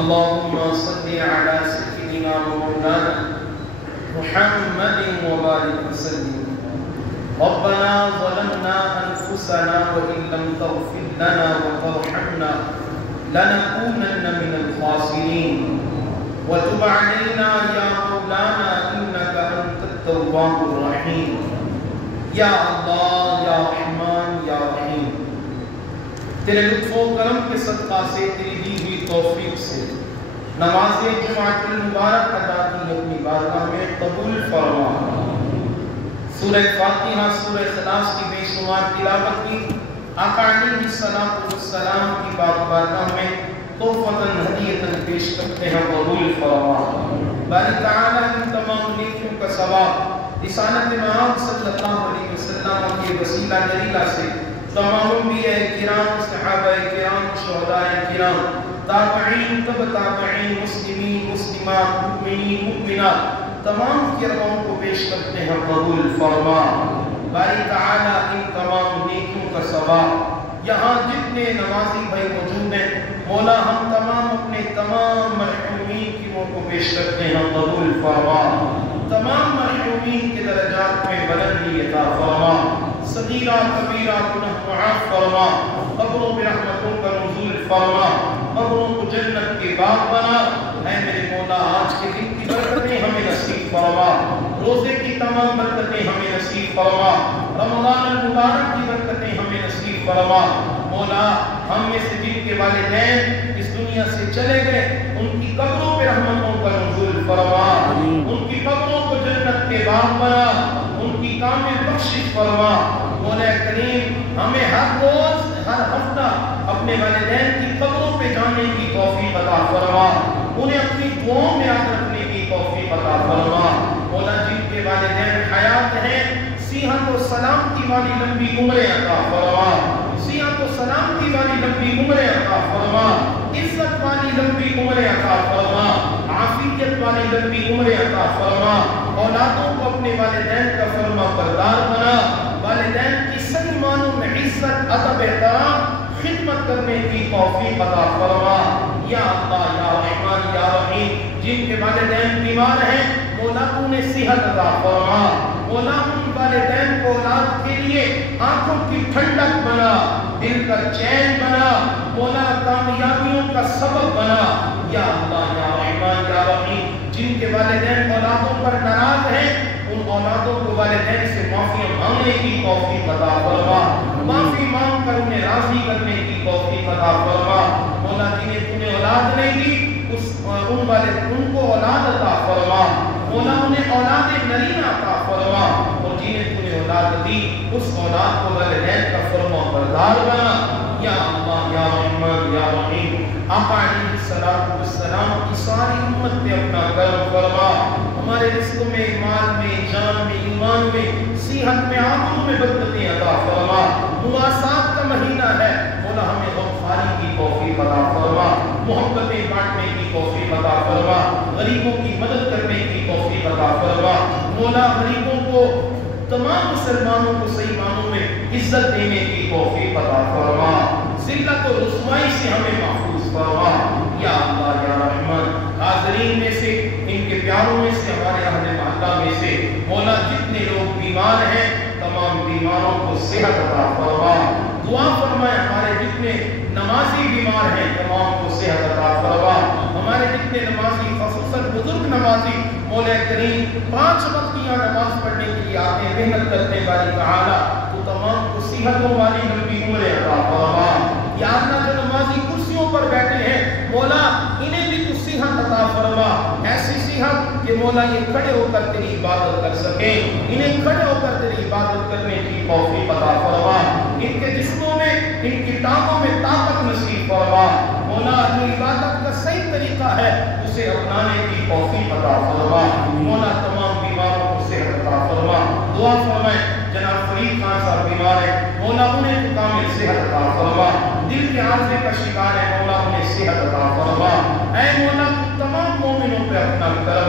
اللهم صل على سيدنا مولانا محمد وبارك وسلم. ربنا ظلمنا أنفسنا وإن لم تغفر لنا وترحمنا لنكونن من الخاسرين. وتب علينا يا مولانا إنك أنت التواب الرحيم. یا اللہ یا رحمان یا رحیم، تیرے لطف و کرم کے صدقہ سے، تیری دی ہوئی توفیق سے نماز جمعۃ المبارک ادا کی اپنی بارگاہ میں قبول فرما. سورہ فاتحہ، سورہ اخلاص کی بے شمار تلاوت کی آقا علیہ السلام کی بارگاہ میں تحفۃ ہدیۃ پیش کرتے ہیں، قبول فرما. باری تعالیٰ ان تمام نیکیوں کا ثواب رسالت امام صلی اللہ علیہ وسلم کے وسیلہ جلیلہ سے تمام انبیاء کرام، صحابہ کرام، شہداء کرام، تابعین، تبع تابعین، مسلمین، مسلمات، مؤمنین، مؤمنات تمام کی ارواحوں کو پیش کرتے ہیں، قبول فرما. باری تعالیٰ ان تمام نیکیوں کا ثواب یہاں جتنے نمازی بھائی موجود ہیں مولا ہم تمام اپنے تمام مرحومین کی روح کو پیش کرتے ہیں، قبول فرما. تمام مرحومین کے درجات میں بلندی عطا فرما، صغیرہ کبیرہ گناہ معاف فرما، قبروں میں رحمتوں کا نزول فرما، قبروں کو جنت کے باغ بنا. اے میرے مولا آج کے دن کی برکتیں ہمیں نصیب فرما، روزے کی تمام برکتیں ہمیں نصیب فرما، رمضان المبارک کی برکتیں ہمیں نصیب فرما. مولا ہم میں سے جن کے والدین اس دنیا سے چلے گئے ان کی قبروں پہ رحمتوں کا نزول فرما، ان کی قبروں کو جنت کے باغ بنا، ان کی کامل بخشش فرما. مولا کریم ہمیں ہر روز ہر ہفتہ اپنے والدین کی قبروں پہ جانے کی توفیق عطا فرما، انہیں اپنی دعاؤں میں یاد رکھنے کی توفیق عطا فرما. مولا جن کے والدین حیات ہیں صحت و سلامتی والی لمبی عمریں عطا فرما، صحت و سلامتی والی لمبی عمریں عطا فرما، عزت والی لمبی عمریں عطا فرما، عافیت والی لمبی عمریں عطا فرما. اولادوں کو اپنے والدین کا فرما بردار بنا، والدین کی صحیح معنوں میں عزت، ادب، احترام، خدمت کرنے کی توفیق عطا فرما. یا اللہ یا رحمان یا رحیم جن کے والدین بیمار ہیں مولا انہیں صحت عطا فرما. مولا ان والدین کو اولاد کے لیے آنکھوں کی ٹھنڈک بنا، دل کا چین بنا، مولا کامیابیوں کا سبب بنا. یا اللہ یا رحمان یا رحیم جن کے والدین اولادوں پر ناراض ہیں ان اولادوں کو والدین سے معافی مانگنے کی توفیق عطا فرما، معافی مانگ کر انہیں راضی کرنے کی توفیق عطا فرما. مولا جنہیں تو نے اولاد نہیں دی ان کو اولاد عطا فرما، مولا انہیں اولاد نرینہ عطا فرما، اور جنہیں تو نے اولاد دی اس اولاد کو والدین کا فرما بردار بنا. یا اللہ یا رحمان یا رحیم آقا علیہ السلام کی ساری امت پہ اپنا کرم فرما، ہمارے رزق میں، مال میں، جان میں، ایمان میں، صحت میں، آنکھوں میں برکتیں عطا فرما. مواسات کا مہینہ ہے مولا ہمیں غمخواری کی توفیق عطا فرما، محبتیں بانٹنے کی توفیق عطا فرما، غریبوں کی مدد کرنے کی توفیق عطا فرما. مولا غریبوں کو، تمام مسلمانوں کو صحیح معنوں میں عزت دینے کی توفیق عطا فرما، ذلت و رسوائی سے ہمیں محفوظ فرما. یا اللہ یا رحمان حاضرین میں سے، ان کے پیاروں میں سے، ہمارے اہل محلہ میں سے مولا جتنے لوگ بیمار ہیں تمام بیماروں کو صحت عطا فرما. دعا فرمائے ہمارے جتنے نمازی بیمار ہیں تمام کو صحت عطا فرما. ہمارے جتنے نمازی خصوصاً بزرگ نمازی مولا کریم 5 وقتیاں نماز پڑھنے کے لیے آتے ہیں، محنت کرتے باری تعالیٰ تو تمام کو صحتوں والی لمبی عمریں عطا فرما. یا اللہ جو نمازی کرسیوں پر بیٹھے ہیں مولا انہیں بھی تو صحت عطا فرما، ایسی صحت کہ مولا یہ کھڑے ہو کر تیری عبادت کر سکیں، انہیں کھڑے ہو کر تیری عبادت کرنے کی توفیق عطا فرما. ان کے جسموں میں، ان کی ٹانگوں میں طاقت نصیب فرما. مولا جو عبادت کا صحیح طریقہ ہے اسے اپنانے کی توفیق عطا فرما. مولا تمام بیماروں کو صحت عطا فرما. دعا فرمائیں جناب فرید خان صاحب بیمار ہیں مولا انہیں تو کامل صحت عطا فرما. دل کے عارضے کا شکار ہے مولا انہیں صحت عطا فرما. اے مولا تمام مومنوں پہ اپنا کرم